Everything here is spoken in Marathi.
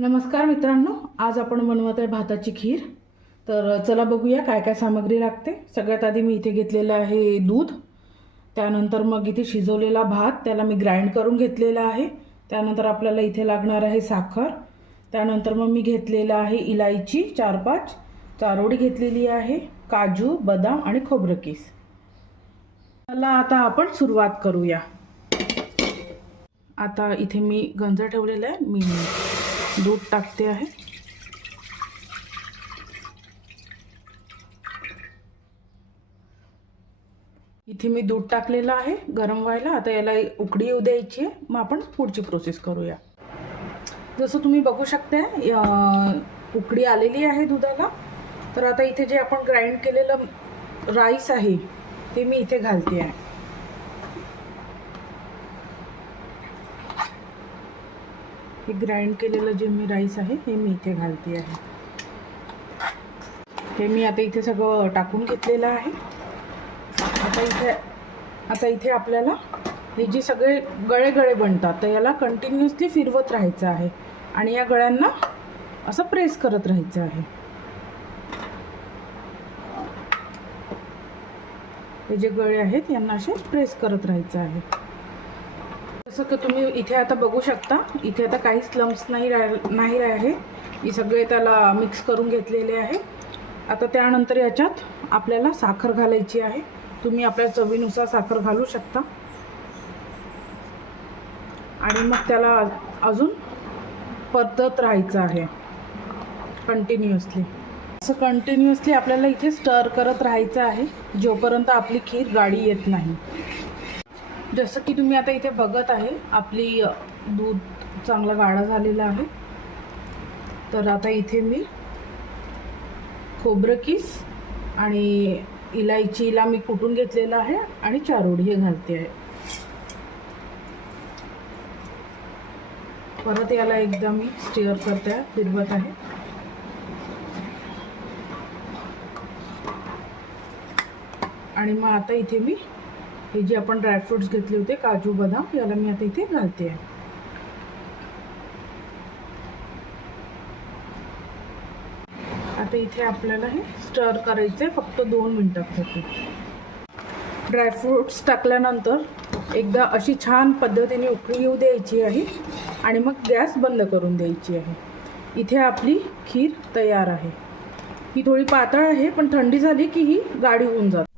नमस्कार मित्रांनो, आज आपण बनवत आहे भाताची खीर। तर चला बघूया काय काय सामग्री लागते। सगळ्यात आधी मी इथे घेतलेलं आहे दूध, त्यानंतर मग इथे शिजवलेला भात, त्याला मी ग्राइंड करून घेतलेला आहे। त्यानंतर आपल्याला इथे लागणार आहे साखर, त्यानंतर मग मी घेतलेला आहे इलायची 4-5, चारोळी घेतलेली आहे, काजू, बदाम आणि खोबरं किस। चला आता आपण सुरुवात करूया। आता इथे मी गंज ठेवलेला आहे, मी दूध टाकते आहे। इथे मी दूध टाकलेलं आहे गरम व्हायला। आता याला उकळी येऊ द्यायची आहे, मग आपण पुढची प्रोसेस करूया। जसं तुम्ही बघू शकता उकळी आलेली आहे दुधाला। तर आता इथे जे आपण ग्राइंड केलेलं राईस आहे ते मी इथे घालते आहे। हे ग्राइंड केलेलं जे मी राईस आहे हे मी इथे घालते आहे। हे मी आता इथे सगळं टाकून घेतलेलं आहे। आता इथे आपल्याला हे जे सगळे गळे बनतात तर याला कंटिन्युअसली फिरवत राहायचं आहे आणि या गळ्यांना असं प्रेस करत राहायचं आहे। हे जे गळे आहेत यांना असे प्रेस करत राहायचं आहे। जसं की तुम्ही इथे आता बघू शकता, इथे आता काहीच लम्प्स नाही आहे। हे सगळे त्याला मिक्स करून घेतलेले आहे। आता त्यानंतर याच्यात आपल्याला साखर घालायची आहे। तुम्ही आपल्या चवीनुसार साखर घालू शकता आणि मग त्याला अजून परतत राहायचं आहे कंटिन्युअसली। असं कंटिन्युअसली आपल्याला इथे स्टर करत राहायचं आहे जोपर्यंत आपली खीर गाढी येत नाही। जसं की तुम्ही आता इथे बघत आहे आपली दूध चांगला गाढा झालेला आहे। तर आता इथे मी खोबरं किस आणि इलायचीला मी कुटून घेतलेलं आहे आणि चारोळी हे घालते आहे। परत याला एकदा मी स्टिअर करते आहे, फिरवत आहे। आणि मग आता इथे मी हे जे आपण ड्रायफ्रुट्स घेतले होते काजू बदाम याला मी आता इथे घालते आहे। आता इथे आपल्याला हे स्टर करायचे फक्त 2 मिनिटांसाठी। ड्रायफ्रुट्स टाकल्यानंतर एकदा अशी छान पद्धतीने उकळी येऊ द्यायची आहे आणि मग गॅस बंद करून द्यायची आहे। इथे आपली खीर तयार आहे। ही थोडी पातळ आहे पण थंडी झाली की ही गाढी होऊन जाते।